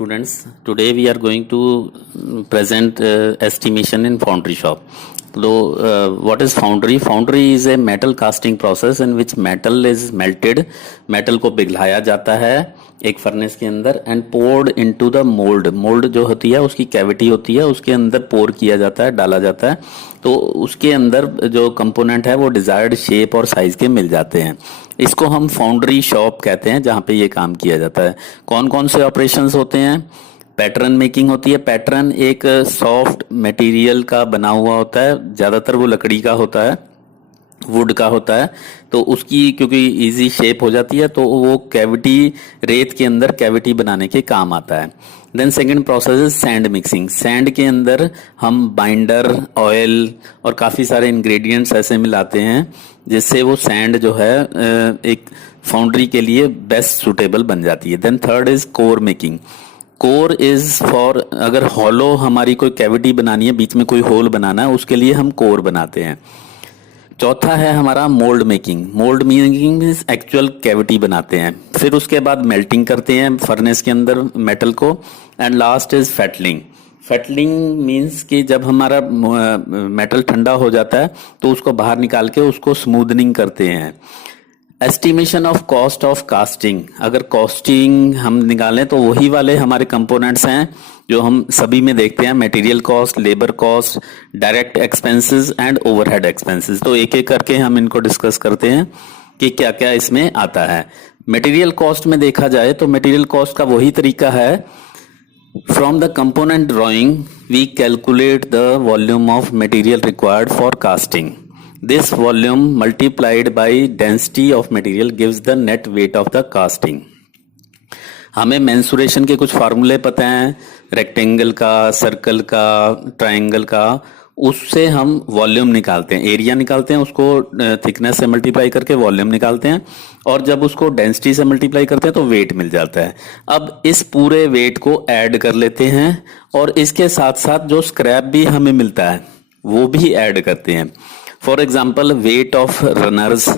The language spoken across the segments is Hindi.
students, today we are going to present estimation in foundry shop. So, what is foundry? Foundry is a metal casting process in which metal is melted. metal को पिघलाया जाता है एक फर्नेस के अंदर and poured into the mould. Mould जो होती है उसकी कैविटी होती है, उसके अंदर पोर किया जाता है, डाला जाता है. तो उसके अंदर जो कंपोनेंट है वो डिजायर्ड शेप और साइज के मिल जाते हैं. इसको हम फाउंड्री शॉप कहते हैं जहाँ पे ये काम किया जाता है. कौन कौन से ऑपरेशंस होते हैं? पैटर्न मेकिंग होती है. पैटर्न एक सॉफ्ट मटेरियल का बना हुआ होता है, ज्यादातर वो लकड़ी का होता है, वुड का होता है. तो उसकी क्योंकि इजी शेप हो जाती है तो वो कैविटी, रेत के अंदर कैविटी बनाने के काम आता है. Then second process is sand mixing. Sand के अंदर हम बाइंडर, ऑयल और काफी सारे इंग्रेडिएंट्स ऐसे मिलाते हैं जिससे वो सैंड जो है एक फाउंड्री के लिए बेस्ट सुटेबल बन जाती है. Then third is core making. Core is for अगर हॉलो हमारी कोई कैविटी बनानी है, बीच में कोई होल बनाना है, उसके लिए हम कोर बनाते हैं. चौथा है हमारा mould making. Mould making means actual cavity बनाते हैं. फिर उसके बाद मेल्टिंग करते हैं फर्नेस के अंदर मेटल को. And last is fettling. Fettling means कि जब हमारा मेटल ठंडा हो जाता है तो उसको बाहर निकाल के उसको स्मूदनिंग करते हैं. Estimation of cost of casting. अगर कॉस्टिंग हम निकालें तो वही वाले हमारे कंपोनेंट्स हैं जो हम सभी में देखते हैं. Material cost, labour cost, direct expenses and overhead expenses. तो एक एक करके हम इनको डिस्कस करते हैं कि क्या क्या इसमें आता है. मटेरियल कॉस्ट में देखा जाए तो मटेरियल कॉस्ट का वही तरीका है. From the component drawing we calculate the volume of material required for casting. This volume multiplied by density of material gives the net weight of the casting. हमें मेंसुरेशन के कुछ फार्मूले पता हैं, रेक्टेंगल का, सर्कल का, ट्रायंगल का. उससे हम वॉल्यूम निकालते हैं, एरिया निकालते हैं, उसको थिकनेस से मल्टीप्लाई करके वॉल्यूम निकालते हैं और जब उसको डेंसिटी से मल्टीप्लाई करते हैं तो वेट मिल जाता है. अब इस पूरे वेट को ऐड कर लेते हैं और इसके साथ साथ जो स्क्रैप भी हमें मिलता है वो भी ऐड करते हैं. For example weight of runners,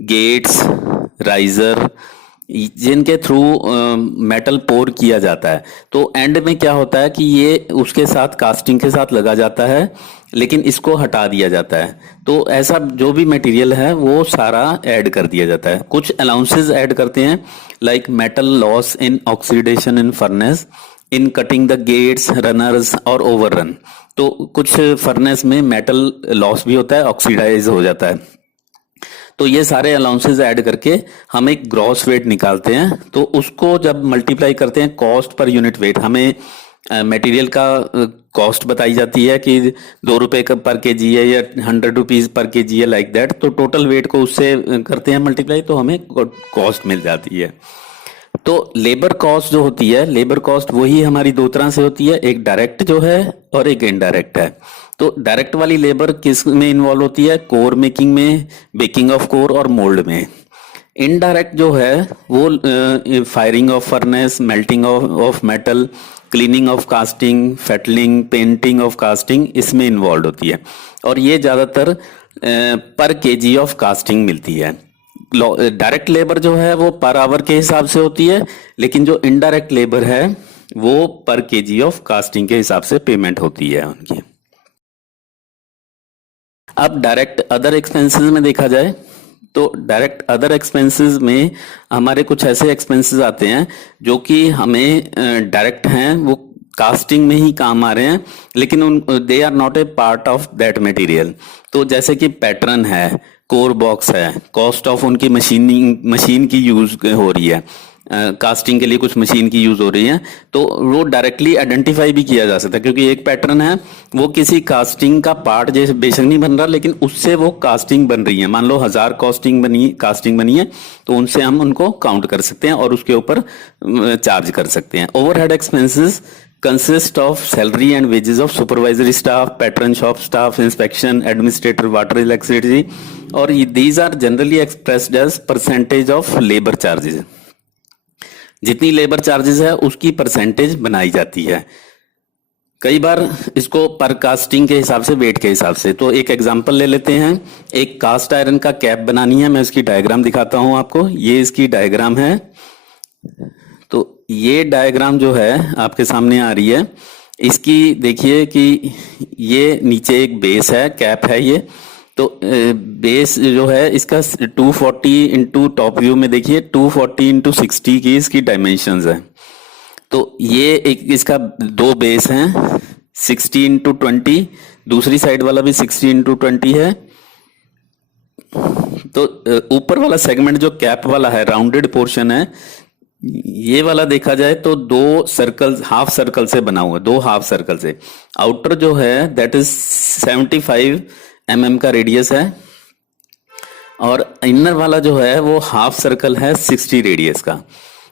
gates, riser, जिनके थ्रू मेटल पोर किया जाता है. तो एंड में क्या होता है कि ये उसके साथ कास्टिंग के साथ लगा जाता है लेकिन इसको हटा दिया जाता है. तो ऐसा जो भी मटेरियल है वो सारा ऐड कर दिया जाता है. कुछ अलाउंसेस ऐड करते हैं like metal loss in oxidation in furnace, in cutting the gates, runners और ओवररन. तो कुछ फर्नेस में मेटल लॉस भी होता है, ऑक्सीडाइज हो जाता है. तो ये सारे अलाउंसेस ऐड करके हम एक ग्रॉस वेट निकालते हैं. तो उसको जब मल्टीप्लाई करते हैं कॉस्ट पर यूनिट वेट, हमें मटेरियल का कॉस्ट बताई जाती है कि 2 रुपए पर केजी है या 100 रुपीज पर केजी है, लाइक दैट. तो टोटल वेट को उससे करते हैं मल्टीप्लाई तो हमें कॉस्ट मिल जाती है. तो लेबर कॉस्ट जो होती है, लेबर कॉस्ट वही हमारी दो तरह से होती है, एक डायरेक्ट जो है और एक इनडायरेक्ट है. तो डायरेक्ट वाली लेबर किस में इन्वॉल्व होती है? कोर मेकिंग में, बेकिंग ऑफ कोर और मोल्ड में. इनडायरेक्ट जो है वो firing of furnace, melting of metal, cleaning of casting, fettling, painting of casting, इसमें इन्वॉल्व होती है. और ये ज्यादातर पर केजी ऑफ कास्टिंग मिलती है. डायरेक्ट लेबर जो है वो पर आवर के हिसाब से होती है, लेकिन जो इनडायरेक्ट लेबर है वो पर केजी ऑफ कास्टिंग के हिसाब से पेमेंट होती है उनकी. अब डायरेक्ट अदर एक्सपेंसेस में देखा जाए तो डायरेक्ट अदर एक्सपेंसेस में हमारे कुछ ऐसे एक्सपेंसेस आते हैं जो कि हमें डायरेक्ट हैं, वो कास्टिंग में ही काम आ रहे हैं लेकिन they are not a part of that material. तो जैसे कि पैटर्न है, कोर बॉक्स है, कॉस्ट ऑफ उनकी मशीन की यूज हो रही है, कास्टिंग के लिए कुछ मशीन की यूज हो रही है. तो वो डायरेक्टली आइडेंटिफाई भी किया जा सकता है क्योंकि एक पैटर्न है वो किसी कास्टिंग का पार्ट जैसे बेशक नहीं बन रहा लेकिन उससे वो कास्टिंग बन रही है. मान लो 1000 कास्टिंग बनी है तो उनसे हम उनको काउंट कर सकते हैं और उसके ऊपर चार्ज कर सकते हैं. Overhead expenses consist of salary and wages of supervisory staff, patron shop staff, inspection, administrator, water, electricity, और these are generally expressed as percentage of labor charges. जितनी लेबर चार्जेस है उसकी परसेंटेज बनाई जाती है. कई बार इसको पर कास्टिंग के हिसाब से, वेट के हिसाब से. तो एक एग्जांपल ले लेते हैं. एक कास्ट आयरन का कैप बनानी है, मैं इसकी डायग्राम दिखाता हूं आपको. ये इसकी डायग्राम है. तो ये डायग्राम जो है आपके सामने आ रही है, इसकी देखिए कि ये नीचे एक बेस है, कैप है ये। तो बेस जो है इसका 240 इंटू टॉप व्यू में देखिए 240 इंटू 60 की इसकी डायमेंशंस है। तो ये एक इसका दो बेस हैं, 60 इंटू 20, दूसरी साइड वाला भी 60 इंटू 20 है। तो ऊपर वाला सेगमेंट जो कैप वाला है, राउंडेड पोर्शन है, ये वाला देखा जाए तो दो सर्कल, हाफ सर्कल से बना हुआ है, दो हाफ सर्कल से। आउटर जो है दैट इज 75 mm का रेडियस है, और इनर वाला जो है वो हाफ सर्कल है 60 रेडियस का।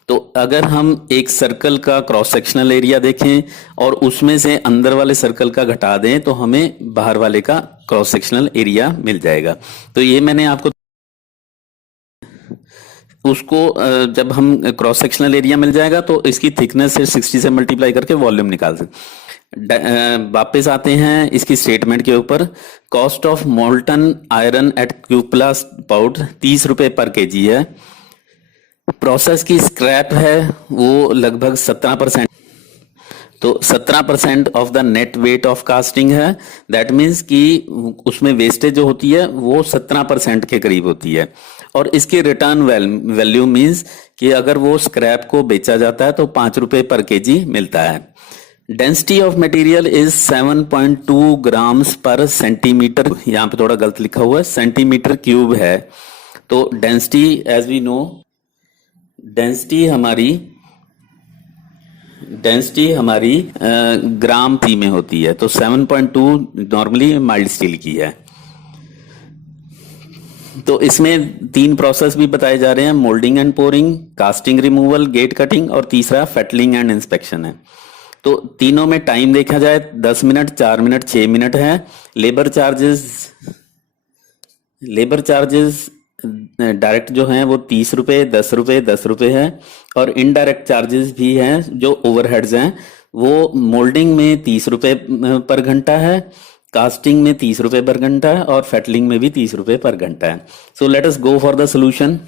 तो अगर हम एक सर्कल का क्रॉस सेक्शनल एरिया देखें और उसमें से अंदर वाले सर्कल का घटा दें तो हमें बाहर वाले का क्रॉस सेक्शनल एरिया मिल जाएगा। तो ये मैंने आपको उसको जब हम क्रॉस सेक्शनल एरिया मिल जाएगा तो इसकी थिकनेस से 60 से मल्टीप्लाई करके वॉल्यूम निकाल सकते। वापस आते हैं इसकी स्टेटमेंट के ऊपर। Cost of molten iron at cupola powder 30 रुपए पर केजी है। प्रोसेस की स्क्रैप है वो लगभग 17%, तो 17% of the net weight of casting है। दैट मीन्स कि उसमें वेस्टेज जो होती है वो 17% के करीब होती है। और इसकी रिटर्न वैल्यू मीन्स कि अगर वो स्क्रैप को बेचा जाता है तो 5 रुपए पर केजी मिलता है। Density of material is 7.2 grams पर सेंटीमीटर, यहाँ पे थोड़ा गलत लिखा हुआ है, सेंटीमीटर क्यूब है। तो density as we know, density हमारी ग्राम पी में होती है। तो 7.2 नॉर्मली माइल्ड स्टील की है। तो इसमें 3 प्रोसेस भी बताए जा रहे हैं, moulding and pouring, casting removal, gate cutting, और तीसरा फेटलिंग एंड इंस्पेक्शन है। तो तीनों में टाइम देखा जाए 10 मिनट, 4 मिनट, 6 मिनट है। लेबर चार्जेस डायरेक्ट जो हैं वो 30 रुपए, 10 रुपए, 10 रुपए है। और इनडायरेक्ट चार्जेस भी हैं जो ओवरहेड्स हैं, वो मोल्डिंग में 30 रुपए पर घंटा है, कास्टिंग में 30 रुपए पर घंटा है, और फेटलिंग में भी 30 रुपए पर घंटा है। So let us go for the solution.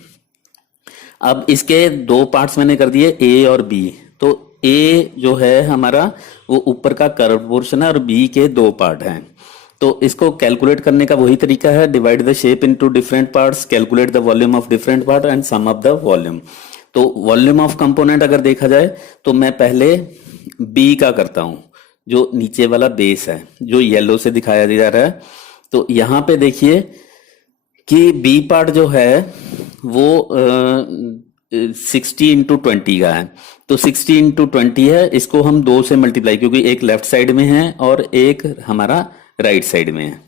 अब इसके दो पार्ट्स मैंने कर दिए, ए और बी। तो ए जो है हमारा वो ऊपर का कर्व पोर्शन है और बी के 2 पार्ट हैं। तो इसको कैलकुलेट करने का वही तरीका है, divide the shape into different parts, calculate the volume of different part and sum of the volume. तो वॉल्यूम ऑफ कंपोनेंट अगर देखा जाए तो मैं पहले बी का करता हूं, जो नीचे वाला बेस है जो येलो से दिखाया जा रहा है। तो यहां पे देखिए कि बी पार्ट जो है वो 60 इंटू 20 का है। तो 60 इंटू 20 है, इसको हम 2 से मल्टीप्लाई, क्योंकि एक लेफ्ट साइड में है और एक हमारा राइट साइड में है,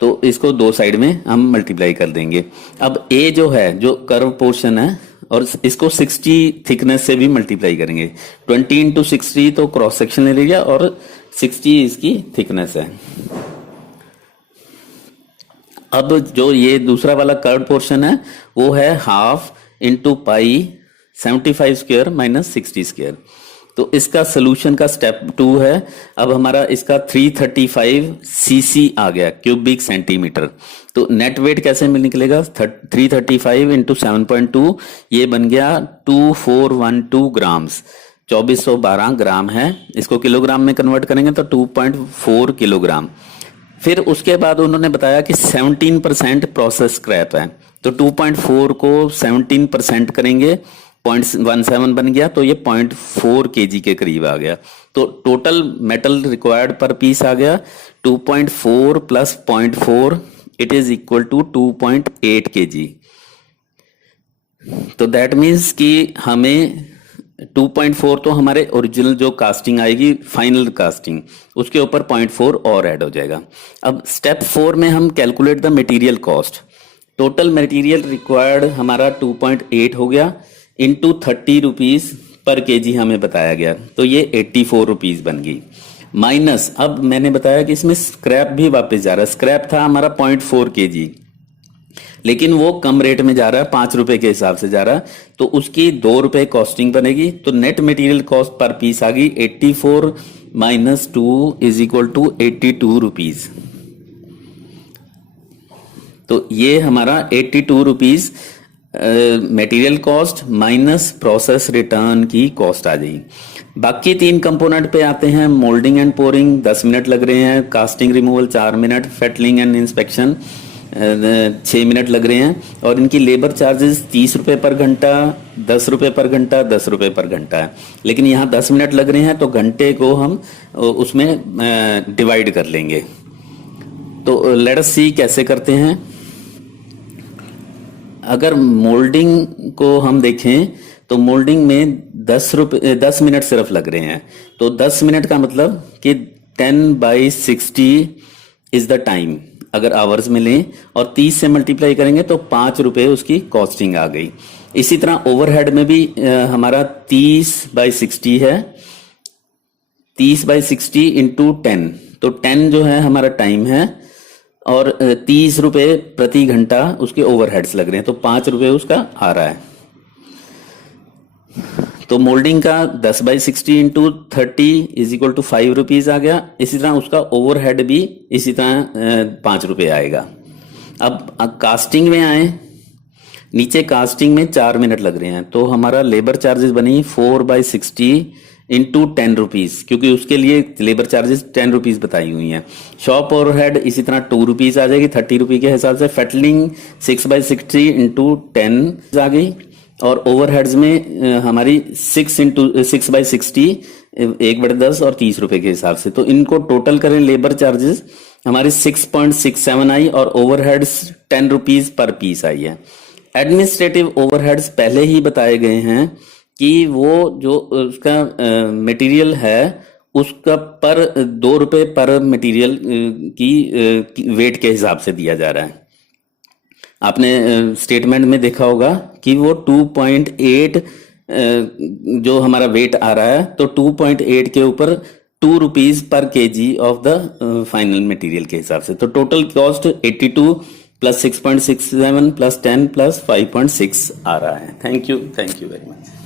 तो इसको 2 साइड में हम मल्टीप्लाई कर देंगे। अब ए जो है जो कर्व पोर्शन है, और इसको 60 थिकनेस से भी मल्टीप्लाई करेंगे। 20 इंटू 60 तो क्रॉस सेक्शनल एरिया और 60 इसकी थिकनेस है। अब जो ये दूसरा वाला कर्व पोर्शन है वो है half into pi 75 square minus 60 square. तो इसका सोल्यूशन का स्टेप 2 है। अब हमारा इसका 335 सीसी आ गया, क्यूबिक सेंटीमीटर। तो नेट वेट कैसे निकलेगा, 335 इंटू 7.2, ये बन गया 2412 ग्राम्स, 2412 ग्राम है। इसको किलोग्राम में कन्वर्ट करेंगे तो 2.4 किलोग्राम। फिर उसके बाद उन्होंने बताया कि 17% प्रोसेस स्क्रैप है, तो 2.4 को 17% करेंगे, 0.17 बन गया, तो ये 0.4 केजी के करीब आ गया। तो total metal required per piece आ गया 2.4 प्लस 0.4, it is equal to 2.8 KG. तो दैट मीन्स कि हमें 2.4 तो हमारे ओरिजिनल जो कास्टिंग आएगी, फाइनल कास्टिंग, उसके ऊपर 0.4 और ऐड हो जाएगा। अब स्टेप 4 में हम calculate the material cost. Total material required हमारा 2.8 हो गया, इंटू 30 रुपीज पर केजी हमें बताया गया, तो ये 84 रुपीज बन गई। माइनस, अब मैंने बताया कि इसमें स्क्रैप भी वापस जा रहा है। स्क्रैप था हमारा 0.4 केजी, लेकिन वो कम रेट में जा रहा है, 5 रुपए के हिसाब से जा रहा है, तो उसकी 2 रुपए कॉस्टिंग बनेगी। तो net material cost per piece आ गई 84 minus 2 is equal to 82 rupees. तो ये हमारा 82 rupees material cost minus process return की कॉस्ट आ जाएगी। बाकी 3 कंपोनेंट पे आते हैं। मोल्डिंग एंड पोरिंग 10 मिनट लग रहे हैं, casting removal 4 minute, fettling and inspection 6 minute लग रहे हैं, और इनकी लेबर चार्जेस 30 रुपये पर घंटा, 10 रुपये पर घंटा, 10 रुपये पर घंटा है। लेकिन यहाँ 10 मिनट लग रहे हैं तो घंटे को हम उसमें डिवाइड कर लेंगे। तो लेट अस सी कैसे करते हैं। अगर मोल्डिंग को हम देखें तो मोल्डिंग में 10 मिनट सिर्फ लग रहे हैं। तो 10 मिनट का मतलब कि 10/60 इज द टाइम अगर आवर्स में लें, और 30 से मल्टीप्लाई करेंगे तो 5 रुपए उसकी कॉस्टिंग आ गई। इसी तरह ओवरहेड में भी हमारा 30/60 है, 30/60 इंटू 10, तो 10 जो है हमारा टाइम है, और 30 रुपए प्रति घंटा उसके ओवरहेड्स लग रहे हैं, तो 5 रुपए उसका आ रहा है। तो मोल्डिंग का 10/60 into 30 is equal to 5 rupees आ गया। इसी तरह उसका ओवरहेड भी इसी तरह 5 रुपए आएगा। अब कास्टिंग में आए, नीचे कास्टिंग में 4 मिनट लग रहे हैं, तो हमारा लेबर चार्जेस बनी 4/60 इंटू 10 रुपीज, क्योंकि उसके लिए लेबर चार्जेस 10 रुपीज बताई हुई हैं। शॉप ओवरहेड इसी तरह 2 रुपीज आ जाएगी 30 रुपये के हिसाब से। फेटलिंग 6/60 इंटू 10 आ गई, और ओवरहेड्स में हमारी 6/60 1/10 और 30 रुपए के हिसाब से। तो इनको टोटल करें, लेबर चार्जेस हमारी 6.67 आई, और ओवरहेड्स 10 रुपीज पर पीस आई है। एडमिनिस्ट्रेटिव ओवरहेड्स पहले ही बताए गए हैं कि वो जो उसका मटेरियल है उसका पर 2 रुपए पर मटेरियल की वेट के हिसाब से दिया जा रहा है। आपने स्टेटमेंट में देखा होगा कि वो 2.8 जो हमारा वेट आ रहा है, तो 2.8 के ऊपर 2 rupees per KG of the final material के हिसाब से। तो total cost 82 plus 6.67 plus 10 plus 5.6 आ रहा है। Thank you very much.